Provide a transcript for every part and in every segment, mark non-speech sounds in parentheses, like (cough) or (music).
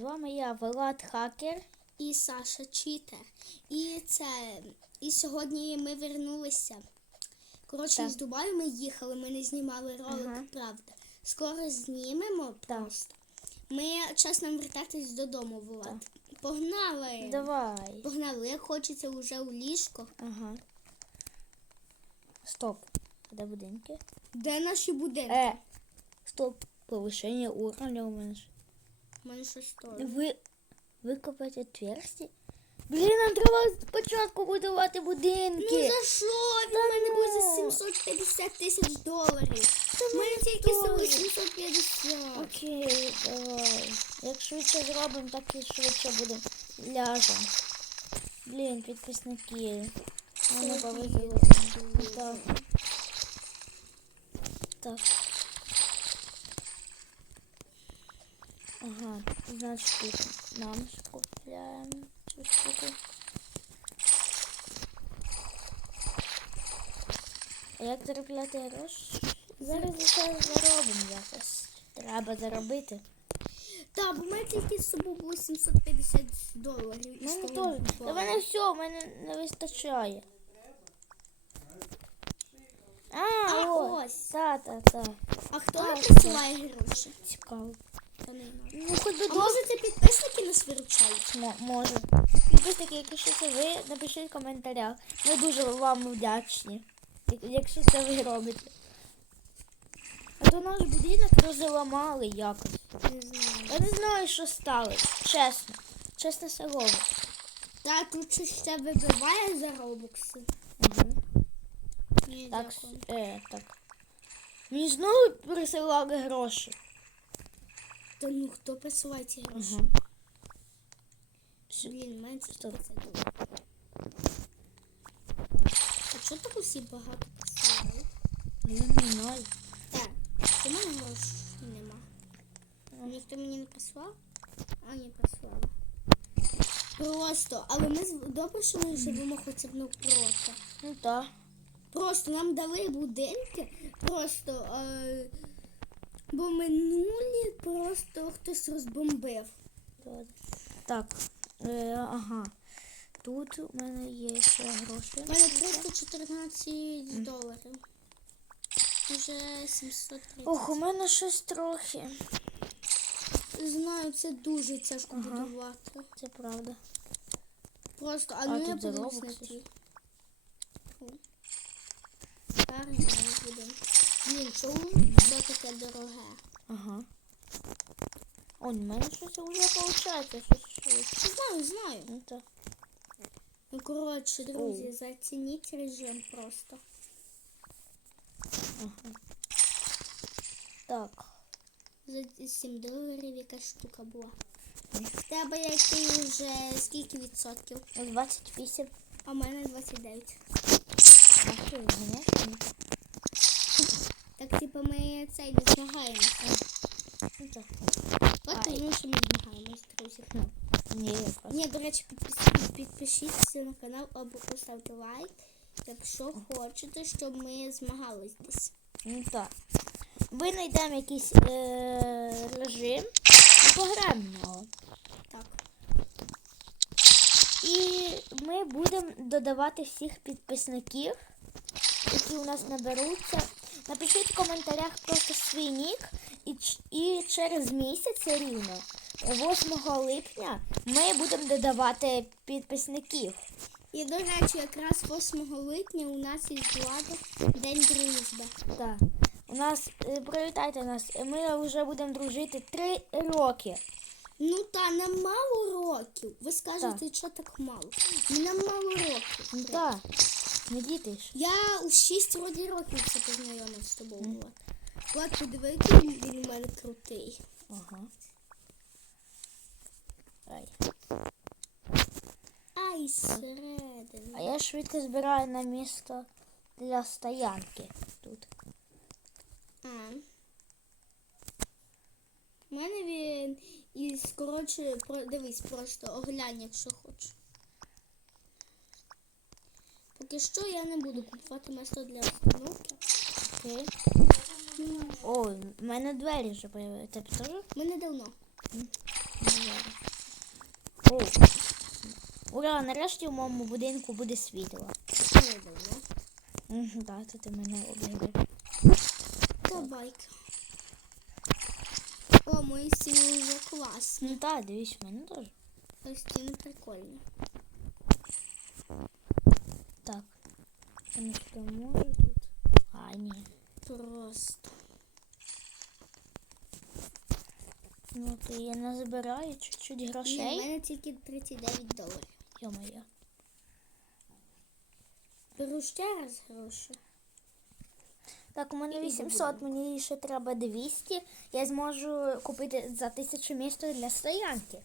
з вами я, Влад Хакер. і Саша Читер. І це. І сьогодні ми вернулися. Коротше, Так. з Дубаю ми їхали, ми не знімали ролик, Ага. правда. Скоро знімемо просто. Ми час нам вертатись додому, Влад. Погнали! Давай. Погнали, як хочеться вже у ліжко. Ага. Стоп. Де будинки? Де наші будинки? Е. Стоп. Повишення уровня у мене. Щось стоїть. Ви викопати отверсті? Блін, нам треба спочатку будувати будинки. Ну за що? Він в мене буде ну. за 750 тисяч доларів. У мене тільки доларів. 750. Окей, давай. Як швидше зробимо, так і швидше буде ляжем. Блін, підписники. Мене повезло. Так. Так. Ага, значить тут нам скупляємо цю штуку. А як заробляти гроші? Зараз це заробимо якось. Треба заробити. Так, бо в мене тільки з собою було 750 доларів. У мене теж. Та в мене все, в мене не вистачає. А, А, ось. Та, та, та. А хто нам присилає гроші? Цікаво. Ну, хоч би може це підписники нас виручають? Мо- Може. Підписники, якщо це ви, напишіть в коментарях. Ми дуже вам вдячні, якщо це ви робите. А то наш будинок розламали якось. Не знаю. Я не знаю, що сталося. Чесно. Чесне слово. Та тут щось ще вибиває за робокси. Угу. Ні, Так, дякую. е, так. Мені знову присилали гроші. Та ну хто ці гроші? Угу. Блін, мене це Стоп. А чого так усі багато присилають? Я не знаю. Так, у мене грошей нема. Ніхто мені не прислав? А, не прислав. Просто, але ми добре, що ми живемо хоча б навпроти. Ну так. Просто нам дали будинки, просто е, бо минулі просто хтось розбомбив. Так. Е, ага. Тут у мене є ще гроші. У мене 314 доларів. Уже 730. Ох, у мене щось трохи. Знаю, це дуже тяжко Ага. будувати. Це правда. Просто, а, А ну я подивлюсь заробок на це. Блін, чому все таке дороге? Ага. О, у мене щось вже виходить. Щось. Знаю, знаю. Ну так. Ну, коротше, друзі, Оу. зацініть режим просто. Ага. Так. За 7 доларів якась штука була. В тебе який вже скільки відсотків? 28. А в мене 29. А що, Типу, ми цей не змагаємося. Ну так. От тому, що ми змагаємось, друзі. Ні. Ні, до речі, підпис- підпишіться на канал або поставте лайк, якщо хочете, щоб ми змагались десь. Ну так. Ми знайдемо якийсь е- режим і пограємо в нього. Так. І ми будемо додавати всіх підписників, які у нас наберуться. Напишіть в коментарях просто свій нік, і, і через місяць рівно, 8 липня, ми будемо додавати підписників. І, до речі, якраз 8 липня у нас із влади День дружби. Так. У нас е, привітайте нас. Ми вже будемо дружити 3 роки. Ну та нам мало років. Ви скажете, що так мало? Нам мало років. Так. Не діти ж. Я у 6 роді років все познайомив з тобою. Влад. Влад, подиви, який він у мене крутий. Ага. Ай. Ай, середина. А я швидко збираю на місто для стоянки тут. А. У мене він коротше, про- дивись, просто оглянь, якщо хочеш. Поки що я не буду купувати місто для установки. Окей. О, в мене двері вже появилися. Тебе теж? Ми недавно. Ну, зараз. Ура, нарешті в моєму будинку буде світло. Не давно. Так, тут у мене обігли. Та байка. О, мої стіни вже класні. Ну так, дивись, в мене теж. Ось стіни прикольні. Так. Не що можу тут. А, ні. Просто. Ну то я назбираю чуть-чуть Ні, в грошей. мене тільки 39 доларів. Йо-моє. Беру ще раз гроші. Так, у мене 800, мені ще треба 200. Я зможу купити за 1000 місто для стоянки.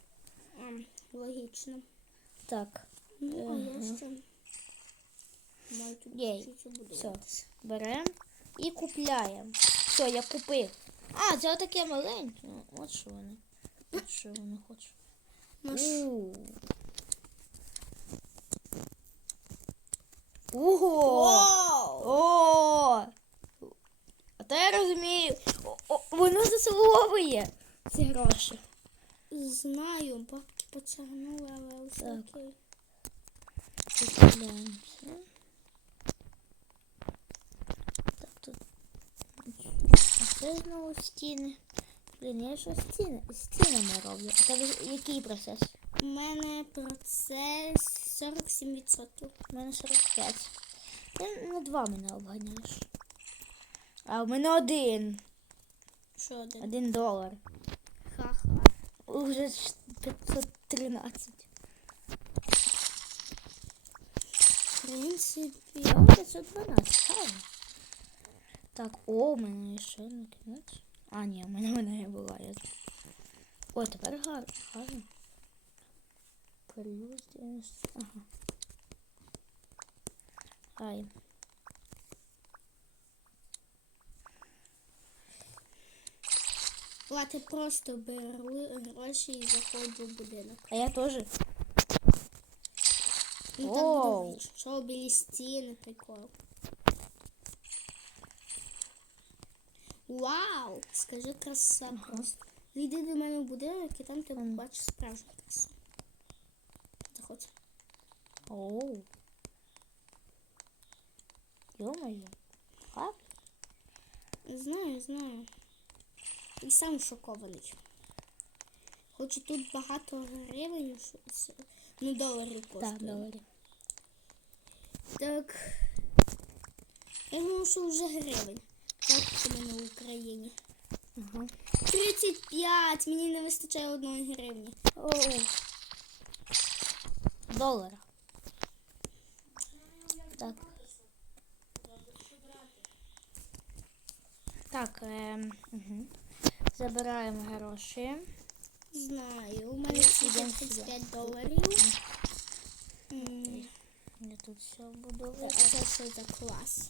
А, логічно. Так, Ну, а я ще Єй, все. беремо і купляємо. Все, я купив. А, це таке маленьке. Ну, От що вони. От що вони хочуть. Ну. Ого! О! А то я розумію. Воно заслуговує ці гроші. Знаю, бабки потягнули, але все окей. Купляємося. Так, тут. А це знову стіни. Блін, я що стіни, стінами роблю. А тебе який процес? У мене процес 47%. У мене 45. Ти на два мене обганяєш. А у мене один. Що один? Один долар. Ха-ха. Уже ж 513. В принципі, Я 512, правильно? Так, о, у мене ще на кінець. А, ні, у мене вона не була. Я... О, тепер гарно. гарно. Плюс 90. Ага. Ай. Лати просто беру гроші і заходжу в будинок. А я теж. Ну Оу. так буде. Що білі стіни, прикол. Вау! Скажи краса просто. Йди до мене в будинок і там ти побачиш справжню красу. Заходь. Оу. Ё-моё. А? Знаю, знаю. І сам шокований. Хоч і тут багато гривень, що це- ну доларів коштує. Так, доларів. Так. Я думаю, що вже гривень. У Україні. Ага. 35! Мені не вистачає одної гривні. Оу. Долара. Так. Так, ем, угу. забираємо гроші. Знаю, у мене Ідемо тільки сюди. 35 доларів. Я тут все А буду. це що за клас?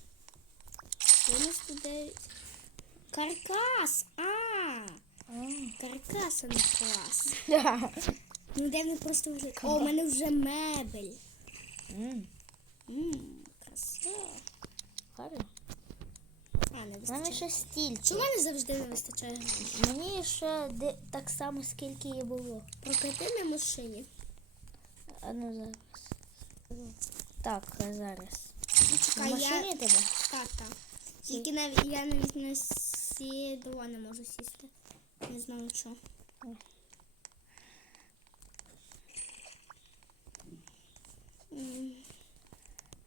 99. Каркас! А! Каркас, а не клас. (laughs) Ну де вони просто вже. О, у мене вже мебель. Ммм, краса. Гарно. А, не У мене вистачає. ще стільки. Чому мене завжди не вистачає грошей? Мені ще де, так само, скільки і було. Прокати на машині. А ну зараз. Так, а зараз. Ну, На чекай, я... машині тебе? Так, так. Тільки навіть я навіть на сідло не можу сісти. Не знаю що.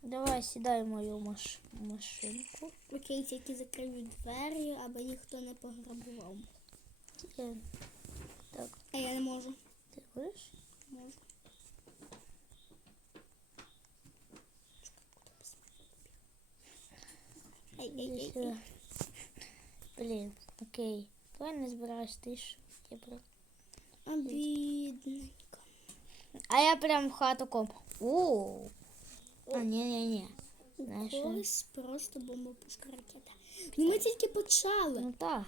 Давай сідай мою маш... машинку. Окей, тільки закрию двері, аби ніхто не пограбував. Я... Так, А я не можу. ти будеш? Можу. Ей, Блін, окей. Давай не збираєш ти ж. Я про... А я прям в хату ком. О. А, ні, ні, ні. Знаєш, що? когось просто бомбопушка ракета. Ну ми тільки почали. Ну так.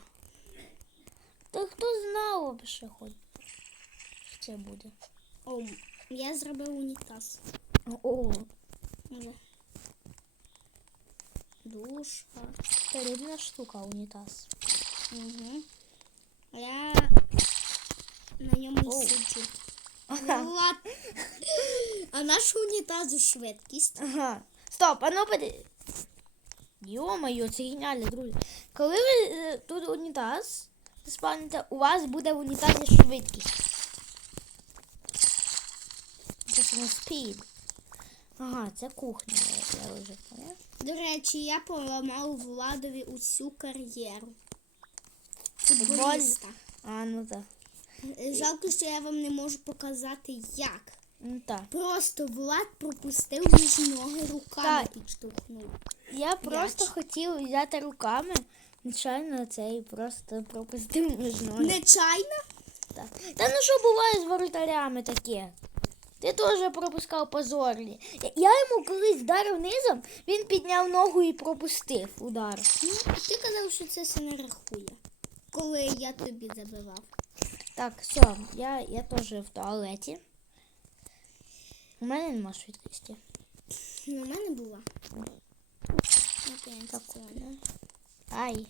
Та хто знав вообще хоч? що Це буде. О, я зробив унітаз. О, Може. Душка. потрібна штука унітаз. Угу. Я на ньому сиджу. Влад. А наш унітазу швидкість. Ага. Стоп, а ну поди. Йо-моє, це геніально, друзі. Коли ви е, тут унітаз заспавните, у вас буде в унітазі швидкість. Це не спід. Ага, це кухня, я, я вже поняв. До речі, я поламав Владові усю кар'єру. Футболіста. А, ну так. Жалко, що я вам не можу показати як. Ну так. Просто Влад пропустив між ноги руками Так. підштовхнув. Я просто М'яч. хотів взяти руками. Нечайно це і просто пропустив між ноги. Нечайно? Так. Та ну що буває з воротарями таке? Ти теж пропускав позорні. Я- йому колись вдарив низом, він підняв ногу і пропустив удар. Ну, ти казав, що це все не рахує. Коли я тобі забивав. Так, все, я, я теж в туалеті. У мене нема швидкості. Ну, у мене була. Так. Ай,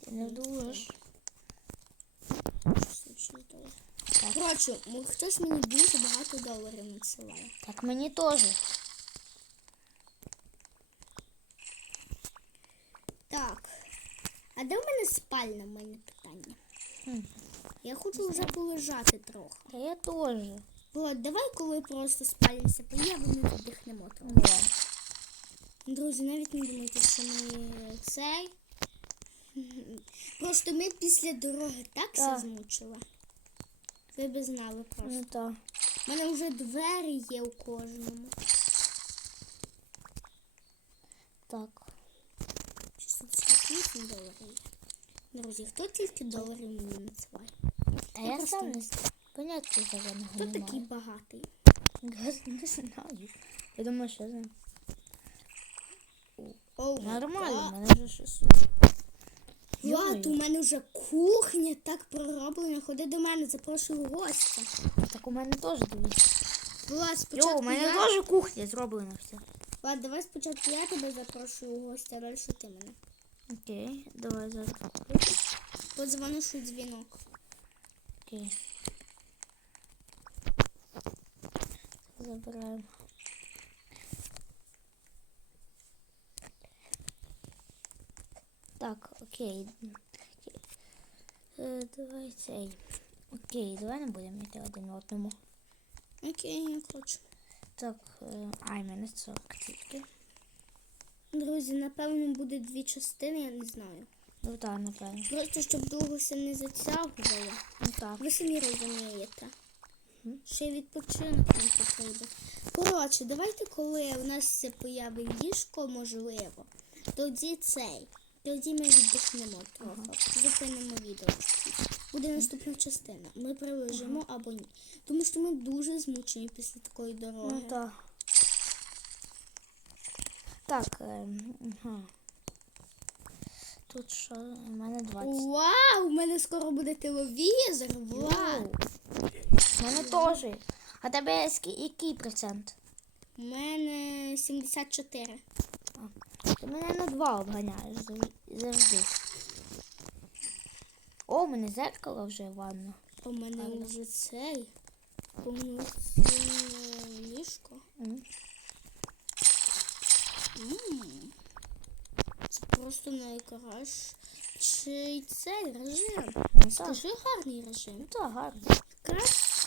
ти не вдужиш. Так. Коротше, хтось мені дуже багато доларів надсилає. Так мені теж. Так. А де в мене спальня, в мене питання? Хм. Я хочу вже полежати трохи. Та я теж. От, давай, коли просто спалимося, поїдемо, ми віддихнемо трохи. Давай. Друзі, навіть не думайте, що ми цей. Просто ми після дороги так Так. все змучили. Ви би знали просто. Ну так. У мене вже двері є у кожному. Так. доларів. Друзі, хто тільки доларів мені надсилає? Та Я я сам не знаю. Поняття зеленого Хто немає. такий багатий? Я не знаю. Я думаю, що знаю. Нормально, мене вже 600. Влад, у мене вже кухня так пророблена. Ходи до мене, запрошую гостя. Так у мене теж дивіться. Влад, Йо, у мене я... теж кухня зроблена все. Влад, давай спочатку я тебе запрошую гостя, а далі ти мене. Окей, давай зараз. Подзвониш у дзвінок. Окей. Забираємо. Так, окей. Е, давай цей. Окей, давай не будемо йти один одному. Окей, я хочу. Так, е, ай, мене 40 тільки. Друзі, напевно, буде дві частини, я не знаю. Ну так, напевно. Просто щоб довго все не затягувало. Ну так. Ви самі розумієте. Мгм. Ще й відпочинок нам потрібен. Коротше, давайте, коли у нас все появить ліжко, можливо, тоді цей. Тоді ми віддихнемо трохи. Зупинимо відео. Буде наступна частина. Ми прилежимо або ні. Тому що ми дуже змучені після такої дороги. Ну так. Так, ага. Тут що? У мене 20. Вау! У мене скоро буде телевізор. Вау! У мене теж. А тебе який процент? У мене 74. Ти мене на 2 обганяєш завжди. О, у мене зеркало вже ванна. У мене Гарно. вже цей повноцінне ліжко. М. М. Це просто найкращий цей режим. Ну так, Скажи гарний режим. ну так, гарно. Крас.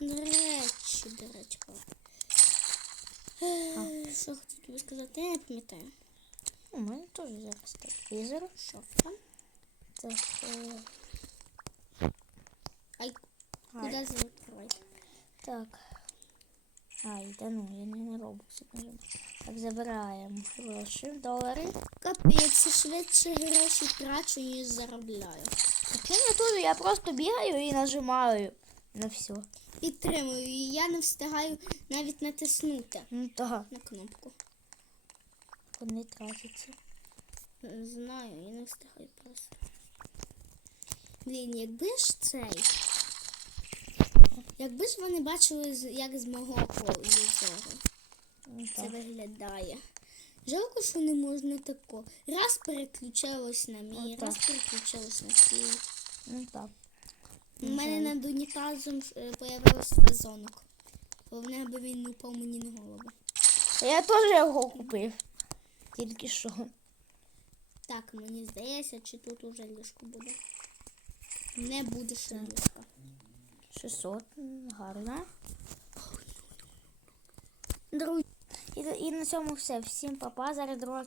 До речі, до речі, Влад. Е, Що хотів тобі сказати? Я не пам'ятаю. У мене теж зараз телевізор. Що там? Так, е, Ай, ай, куди закривай? так. Ай, да ну, я не на робоксі нажимаю. Так, забираємо гроші, долари. Капець, швидше гроші трачу, ніж заробляю. Так я не я просто бігаю і нажимаю на все. Підтримую, і я не встигаю навіть натиснути Ну так, на кнопку. вони тратяться. Знаю, я не встигаю просто. Блін, якби ж цей. Якби ж вони бачили, як з мого телевізору Ну, це виглядає. Жалко, що не можна тако. Раз переключалось на мій, Отак. раз переключалось на свій. Ну так. У мене над унітазом е, появився вазонок. Головне, аби він не упав мені на голову. Я теж його купив. Тільки що. Так, мені здається, чи тут уже ліжко буде. Не буде ще ліжка. 600. м, Гарно. Друзі. І, і на цьому все. Всім папа. Зараз друга